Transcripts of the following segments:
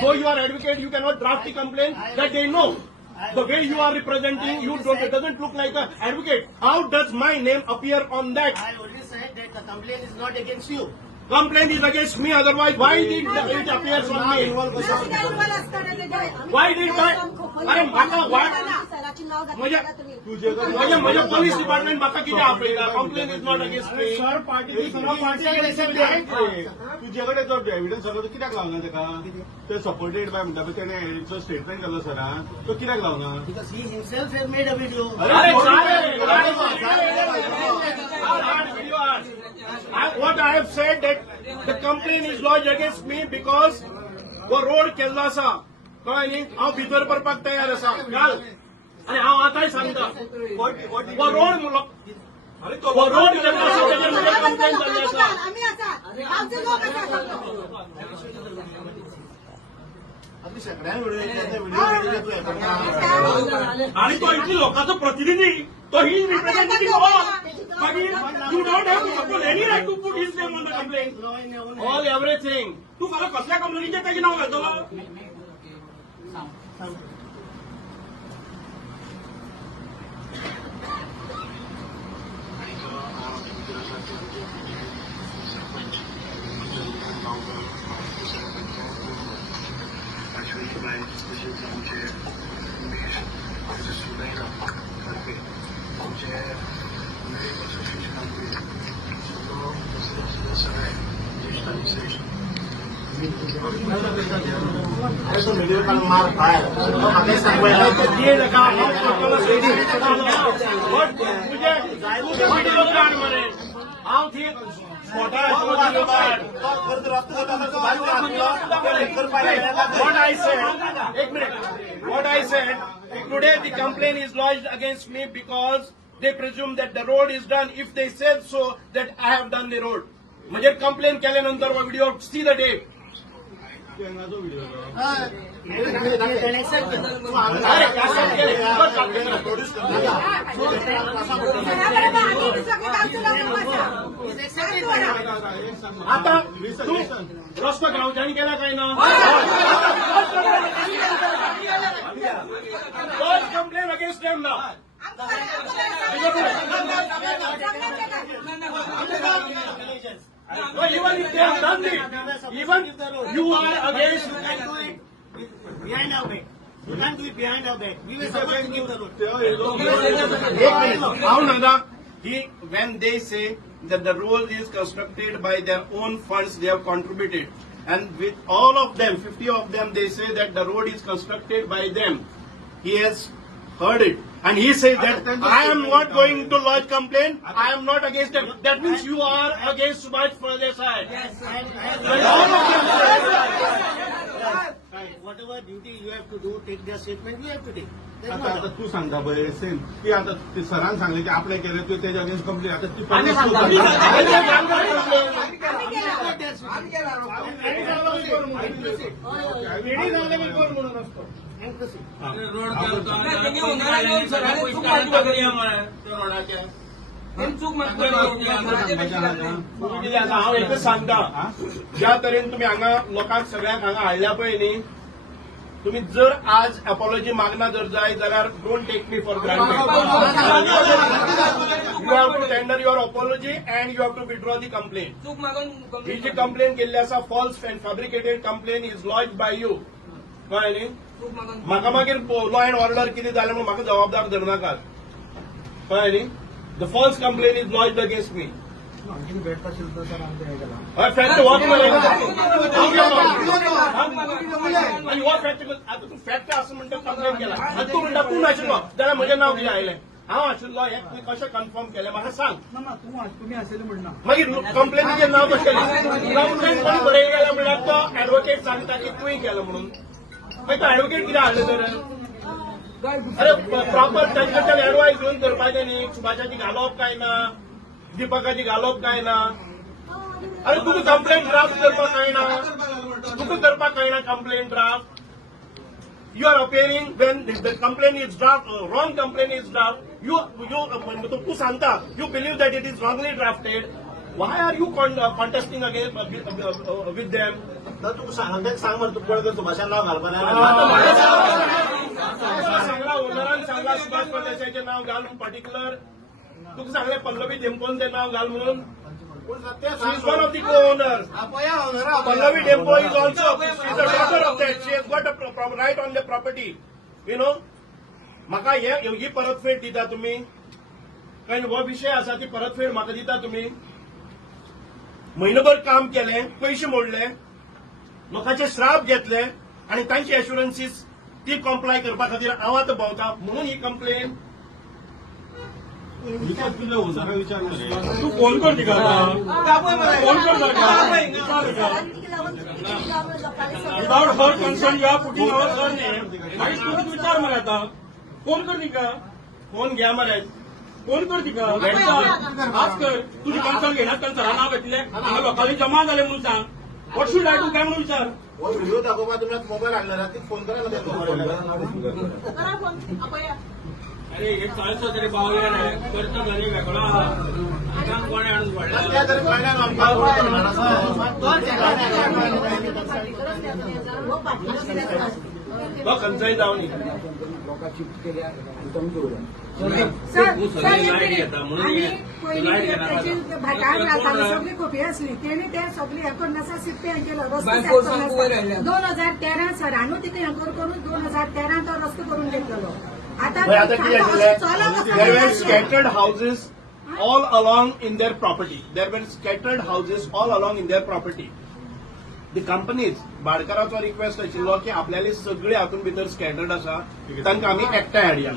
though you are advocate, you cannot draft the complaint that they know. The way you are representing, you don't, it doesn't look like an advocate. How does my name appear on that? I already said that the complaint is not against you. Complaint is against me, otherwise why did it appear on me? Why did I? अरे म्हाका माझ्या police department म्हाका कितें आपयला? Complaint is not against me. Sir party तुझे कडेन जो evidence आसा तो कित्याक लावना ताका? ते सपोर्टेड बाय म्हणटा पळय तेणे स्टेटमेंट केलो सरान तो कित्याक लावना? Because he himself has made a video. What I have said that the complaint is lodged against me because वो रोड केल्लो आसा कळ्ळें न्ही. हांव भितर पडपाक तयार आसा घाल आनी हांव आतांय सांगता वो रोड वो रोड केल्लो आसा तेजेर म्हजेर कंप्लेंट जाल्ली आसा. आम्ही सगळ्यांना व्हिडिओ आणि तो इतली लोकांचो प्रतिनिधी तो ही रिप्रेझेंटेटिव्ह मागीर you don't have to suppose any right to put his name on the complaint all everything. तू फाल्यां कसल्या कंपनीचें तेजें नांव घालतलो? अरे तो व्हिडिओ काल मार बाहेर आता सांगवायला What I said, एक minute. What I said, today the complaint is lodged against me because they presume that the road is done. If they said so, that I have done the road. म्हणजे complaint केल्यानंतर video see the date. तेन्नाचो video आता तू रस्तो गावच्यानी केला काय ना? कंप्लेन अगेन्स्ट देम ना. Even if they have done it, even you are against. You can do it behind our back. You can't do it behind our back. We were supposed to give the road. How Nanda? When they say that the road is constructed by their own funds, they have contributed, and with all of them, 50 of them, they say that the road is constructed by them. He has heard it. And he says that I am not going to lodge complaint. I am not against them. That means you are against Subhash Pradesai. Yes. Whatever duty you have to do, take their statement, you have to take. There's no आता doubt. तू सांगता पळय same की आता ते सरान सांगले की आपले केले तू तेजे अगेन्स्ट कंप्लेंट आता ती आम्ही परत सांगता. हांव एकच सांगता ज्या तरेन तुम्ही हांगा लोकांक सगळ्यांक हांगा हाडल्या पळय न्ही, तुम्ही जर आज अपॉलॉजी मागना जर जाय जाल्यार don't take me for granted. You have to tender your apology and you have to withdraw the complaint. ही जी कंप्लेंट केल्ली आसा false and fabricated complaint is lodged by you. कळ्ळें न्ही? म्हाका मागीर लॉ अँड ऑर्डर कितें जालें म्हणून म्हाका जबाबदार धरनाकात. कळ्ळें न्ही? The false complaint is lodged against me. Fact watch आणि हो फॅक्ट आता तू फॅक्ट असं म्हणटा कंप्लेंट केला आनी तू म्हणटा तूं नाशिल्लो जाल्यार म्हजें नांव कितें आयलें? हांव आशिल्लो हें तुवें कशें कन्फर्म केलें म्हाका सांग. तुम्ही असेल म्हणणं मागीर कंप्लेनीचें नांव कशें कंप्लेंट कोणी बरयलें गेलें म्हणल्यार तो एडवोकेट सांगता की तुवें केलो म्हणून. मागीर तो एडवोकेट कितें हाडलो तर? अरे प्रॉपर टेक्निकल एडवायस घेवन करपाचें न्ही. सुभाषाची घालप काय ना, दीपकाची घालप काय ना. अरे तुका कंप्लेंट ड्राफ्ट करपाक कळना, तुका करपाक कळना complaint draft. You are appearing when the complaint is draft, wrong complaint is draft. You सांगता, you believe that it is wrongly drafted. Why are you contesting again with them? तर तुका सांग मरे तू कोण सुभाषान नाव घालपा सांगला ओनरान सांगला सुभाष परदेसाईचे नाव घाल म्हणून पर्टिक्युलर तुका सांगले पल्लवी डेंपोन ते नाव घाल म्हणून She is one of the co-owners. Pallavi Dempo is also, she is a daughter of that. She has got a right on the property. You know? म्हाका ही परतफेड दिता तुम्ही कारण हो विषय आसा ती परतफेड म्हाका दिता तुम्ही म्हयनोभर काम केलें पयशे मोडले लोकांचे श्राप घेतले आनी तांची एश्युरन्सीस ती कॉम्प्लाय करपा खातीर हांव आतां भोंवता म्हणून ही कंप्लेन विचार तुझ्या ओनरा विचार मरे तू फोन कर तिका फोन कर without her concern you are putting our surname मागीर तुका विचार मरे आता फोन कर तिका फोन घ्या मरे फोन कर तिका आज कर तुझी कन्सर्न घेणार कन्सर्न नाव घेतले हांगा लोकांनी जमा जाले म्हणून सांग वॉट शूड आय डू काय म्हणून विचार व्हिडिओ दाखोवपा तुम्ही मोबाईल हाडला ती फोन करा अरे हे चालतो तरी बावले नाही करता घरी वेगळा काम कोणी आणून वाढला खंचाई जाऊन सगळी खोपी असली तेणी ते सगळी हे करून आसा सिट्टे हें केलो रस्तो 2013 सरांनू तिका हें करून 2013 तो रस्तो करून घेतलेलो आता there were scattered houses all along in their property. There were scattered houses all along in their property. The companies भाडकाराचो रिक्वेस्ट आशिल्लो की आपल्याली सगळे हातून भितर स्कॅटर्ड आसा तांकां आमी एकठांय हाडया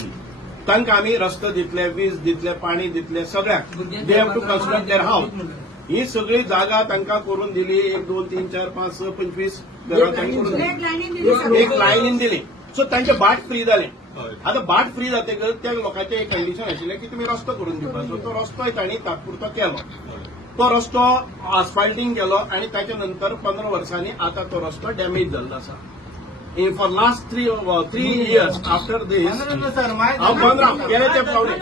तांकां आमी रस्तो दितले वीज दितले पाणी दितले सगळ्याक they have to construct their house ही सगळी जागा तांकां करून दिली 1 2 3 4 5 6 25 घरां तांकां करून एक लायनीन दिली सो तांचे बाट फ्री जाले आता बाट फ्री जातकच त्या लोकांचे एक कंडिशन आशिल्लें की तुमी रस्तो करून दिवपाचो तो रस्तोय तांणी तात्पुरतो केलो तो रस्तो आस्फाल्टिंग केलो आणि त्याच्या नंतर 15 वर्सांनी आता तो रस्तो डॅमेज झाला आसा फॉर लास्ट 3 years आफ्टर दिस गेले ते फावडे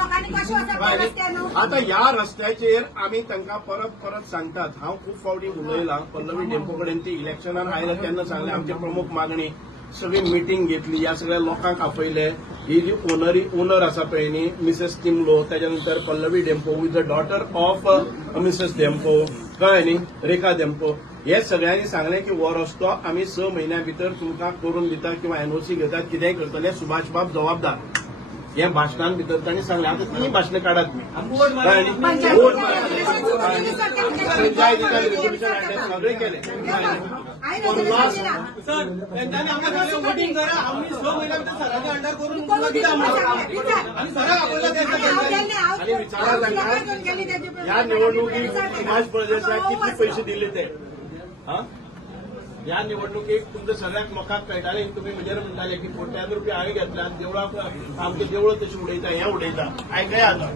आता ह्या रस्त्याचेर आमी तांकां परत परत सांगतात हांव खूब फावटी उलयलां पल्लवी डेंपो कडेन ती इलेक्शनार आयले तेन्ना सांगलें आमची प्रमुख मागणी सगळी मिटींग घेतली ह्या सगळ्या लोकांक आपयले ही जी ओनर आसा पळय न्ही मिसेस तिमलो त्याच्या नंतर Pallavi Dempo with the daughter of Mrs Dempo कळ्ळें न्ही रेखा डेंपो हे सगळ्यांनी सांगलें की हो रस्तो आमी 6 म्हयन्या भितर तुमकां करून दिता किंवा एनओसी घेतात कितेंय करतले सुभाष बाब जबाबदार हे भाशणान भितर तांणी सांगलें आतां तिनी भाशणां काडात तुमी पंचायतीचे रेजोल्यूशन हाडले सगळे केले आणि विचारा तांकां ह्या निवडणुकीक समाज प्रदेशाक कितले पयशे दिले ते ह्या निवडणुकीक तुमच्या सगळ्याक लोकांक कळटालें तुमी म्हजेर म्हणटाले की कोट्यांनी रुपया हांवें घेतल्या आनी देवळाक आमचे देवळं तशी उडयता हें उडयता आयकया आतां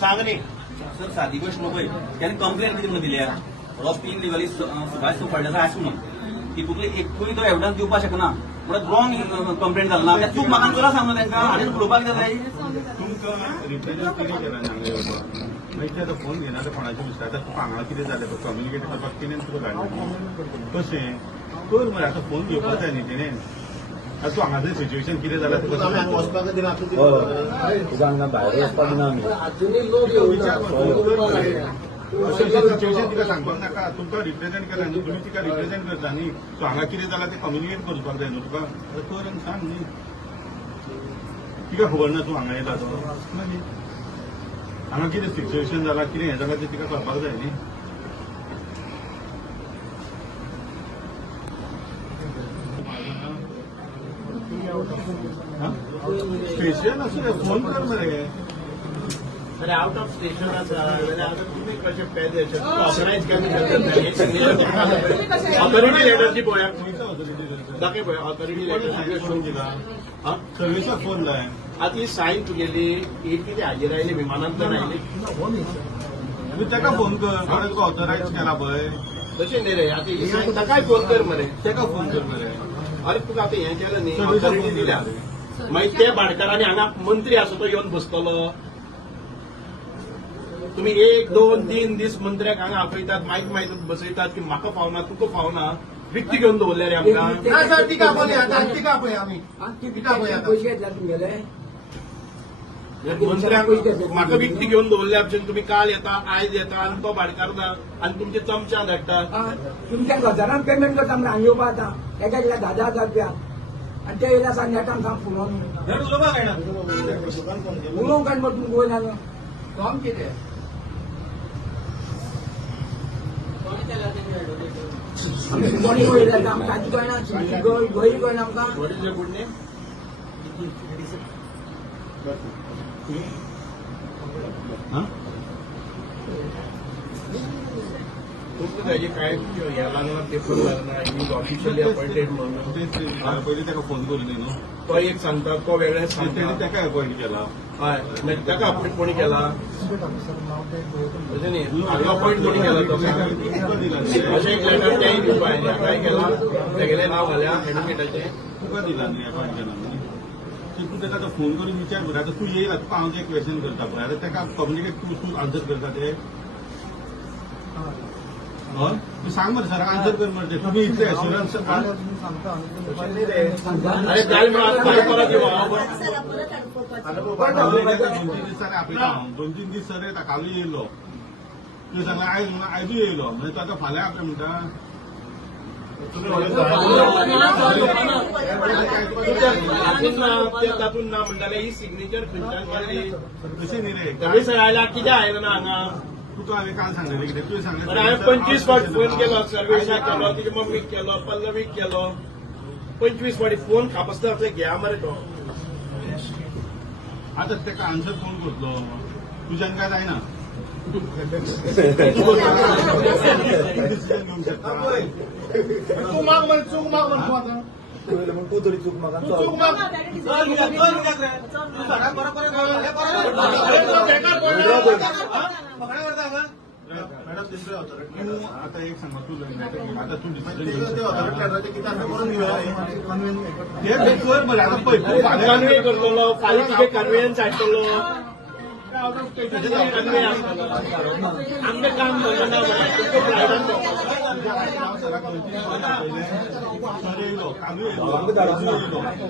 सांग न्ही सर सादी गोष्ट नको त्यांनी कंप्लेन कितें म्हणून दिल्या रॉस्ट इनलिगली सुभाष फळदेसाय आसूं म्हणून ती तुका एकूय तो एविडन्स दिवपाक शकना म्हणून रॉंग कंप्लेन जालना त्या चूक म्हाका करा सांगलो तांकां हाडून पळोवपाक जाय तुमकां रिप्रेझेंट कितें केला मागीर आतां फोन घेना कोणाचे विचारता तुका हांगा कितें जालें तो कम्युनिकेट करपाक कितें तुका धाडलें कशें कर मरे आतां फोन घेवपाक जाय न्ही तिणें आतां तूं हांगा जर सिच्युएशन कितें जालां तुका वचपाक दिना भायर वचपाक दिना अशें सिच्युएशन तिका सांगपाक नाका तुमकां रिप्रेझेंट केला न्ही तुमी तिका रिप्रेझेंट करता न्ही सो हांगा कितें जालां तें कम्युनिकेट करपाक जाय न्हू तुका कर आनी सांग न्ही तिका खबर ना तूं हांगा येता तो मागीर हांगा कितें सिच्युएशन जालां कितें हें जालां तें तिका कळपाक जाय न्ही स्टेशन असं फोन कर मरे अरे आउट ऑफ स्टेशन आसा जाल्यार आतां तुमी कशे पेदे ऑर्गनायज केले ऑथॉरिटी लेटर दी पळयात दाखय पळय ऑथॉरिटी लेटर शो दिला सर्विसाक फोन लाय आतां ही सायन तुगेली ही कितें हाजेर आयली विमानांतल्यान आयली तूं ताका फोन कर कोणें तुका ऑथरायज केला पळय तशें न्ही रे आतां ही सायन ताकाय फोन कर मरे ताका फोन कर मरे अरे तुका आतां हें केलें न्ही ऑथॉरिटी दिल्या मागीर ते भाडकारांनी हांगा मंत्री आसा तो येवन बसतलो तुम्ही 1, 2, 3 दीस मंत्र्याक हांगा आपयतात माहीत बसयतात की म्हाका फावना तुका फावना विकती घेवन दवरल्या रे आमकां ना सर टिका पळय आता टिका पळय आमी पैसे घेतला तुमगेले मंत्र्याक म्हाका विकती घेवन दवरल्या भशेन तुम्ही काल येता आयज येता आनी तो भाडकारता आनी तुमचे चमच्या धाडटात तुमच्या गजारान पेमेंट करता म्हणजे हांगा येवपा आता एका दिला 10,000 रुपया आणि ते येयला सांग नेटान सांग फुलोन उलोवंक काय मग तुमकां वयना काम कितें कोणी वयला आमकां ताची कळना गळी कळना आमकां What is your good name? तुमचं त्याचे काय ह्या लागणार पेपर लागणार यूज ऑफिशियली अपॉइंटेड म्हणून पहिले त्याला फोन करून न्हू तो एक सांगता तो वेगळेच तेणी सांगता ताका अपॉइंट केला हय मागीर ताका अपॉइंट कोणी केला तशें न्ही हाका अपॉइंट कोणी केला तो अशें एक लेटर तेंय दिवपा आयलें काय केला तेगेलें नांव घाल्या एडवोकेटाचें तुका दिला न्ही अपॉइंट केला न्ही तूं ताका आतां फोन करून विचार पळय आतां तूं येयला तुका हांव जे क्वेश्चन करता पळय आतां ताका कम्युनिकेट तूं आन्सर करता ते हय तूं सांग मरे सराक आन्सर कर मरे ते तुमी इतले एश्युरन्स अरे जाय म्हणून आज काय परत येऊ दोन तीन दिसांनी आपयता हांव 2-3 दीस सर येता कालूय येयलो तुवें सांगलें आयजूय येयलो म्हणजे तो आतां फाल्यां आपलें म्हणटा तातूंत ना म्हणटाले ही सिग्नेचर खंयच्यान केली तशें न्ही रे त्यावेळी सर आयला कित्याक आयलो ना हांगा तुका हांवें काल सांगलें कितें तुवें बरं हांवें 25 फावट फोन केलो सर्वेशाक केलो तिच्या मम्मीक केलो पल्लवीक केलो 25 फावटी फोन खापसता घ्या मरे तो आतां ताका आन्सर कोण करतलो तुज्यान काय जायना डिसिजन घेवंक शकता तू माग म्हण चूक माग म्हण तूं आतां मग तू तरी चूक म्हाका तू चूक माग तूं आतां एक सांग तूं आतां तूं डिसिजन हे कर मरे आतां पळय तूं फाल्यां कन्वे करतलो फाल्यां तुगे कन्वेन्स हाडटलो कन्वे आसतलो आमचें काम धंदो ना तुमचो प्रायवेट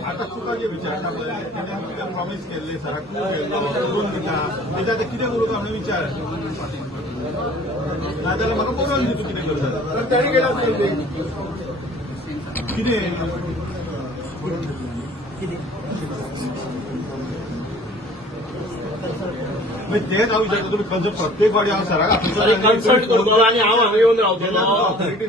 आता तुका जे विचारता पळय तेणें प्रॉमिस केल्ले सराक तूं गेल्लो करून दिता तेच्या आतां कितें करूं काय म्हणून विचार नाजाल्यार म्हाका पळोवन दी तूं कितें करता ताणी गेला कितें तेच हांव विचारता तुमी प्रत्येक फावटी हांव सराक कन्सल्ट करतलो आनी हांव हांगा येवन रावतलो